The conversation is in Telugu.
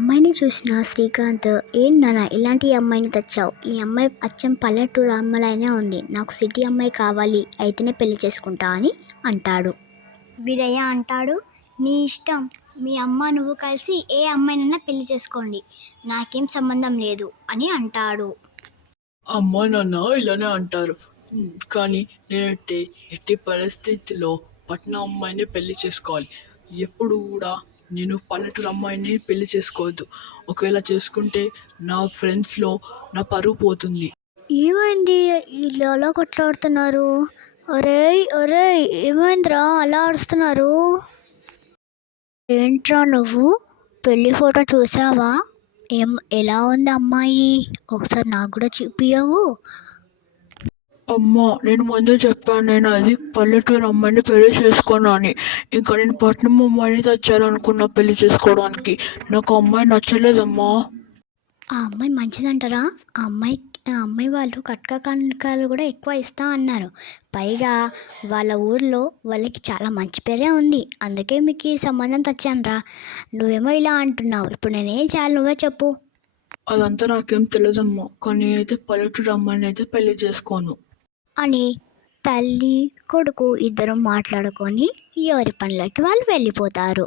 అమ్మాయిని చూసిన శ్రీకాంత్, ఏంటి నాన్న ఇలాంటి అమ్మాయిని తెచ్చావు? ఈ అమ్మాయి అచ్చం పల్లెటూరు అమ్మాయిలానే ఉంది. నాకు సిటీ అమ్మాయి కావాలి, అయితేనే పెళ్లి చేసుకుంటా అని అంటాడు. వీరయ్య అంటాడు, నీ ఇష్టం, మీ అమ్మ నువ్వు కలిసి ఏ అమ్మాయినైనా పెళ్లి చేసుకోండి, నాకేం సంబంధం లేదు అని అంటాడు. అమ్మా నాన్న ఇలానే అంటారు. కానీ నేనైతే ఎట్టి పరిస్థితిలో పట్నం అమ్మాయిని పెళ్లి చేసుకోవాలి. ఎప్పుడు కూడా నేను పల్లెటూరు అమ్మాయిని పెళ్లి చేసుకోవద్దు. ఒకవేళ చేసుకుంటే నా ఫ్రెండ్స్లో నా పరువు పోతుంది. ఏమైంది వీళ్ళు అలా కొట్లాడుతున్నారు? ఒరేయ్ ఒరేయ్, ఏమైందిరా అలా అరుస్తున్నారు? ఏంట్రా నువ్వు పెళ్లి ఫోటో చూసావా? ఎలా ఉంది అమ్మాయి? ఒకసారి నాకు కూడా చూపియవు? అమ్మా నేను ముందే చెప్పాను, నేను అది పల్లెటూరు అమ్మాయిని పెళ్లి చేసుకోను అని. ఇంకా నేను పట్నం అమ్మాయిని తెచ్చాలనుకున్నా పెళ్లి చేసుకోవడానికి. నాకు ఆ అమ్మాయి నచ్చలేదమ్మా. ఆ అమ్మాయి మంచిదంటారా? ఆ అమ్మాయి వాళ్ళు కట్క కానుకలు కూడా ఎక్కువ ఇస్తా అన్నారు. పైగా వాళ్ళ ఊర్లో వాళ్ళకి చాలా మంచి పేరే ఉంది. అందుకే మీకు ఈ సంబంధం తెచ్చానురా. నువ్వేమో ఇలా అంటున్నావు. ఇప్పుడు నేనేం చేయాలి, నువ్వే చెప్పు అదంతా నాకేం తెలియదమ్మా, కానీ నేనైతే పల్లెటూరు అమ్మాయిని అయితే పెళ్లి చేసుకోను అని తల్లి కొడుకు ఇద్దరు మాట్లాడుకొని ఎవరి పనిలోకి వాళ్ళు వెళ్ళిపోతారు.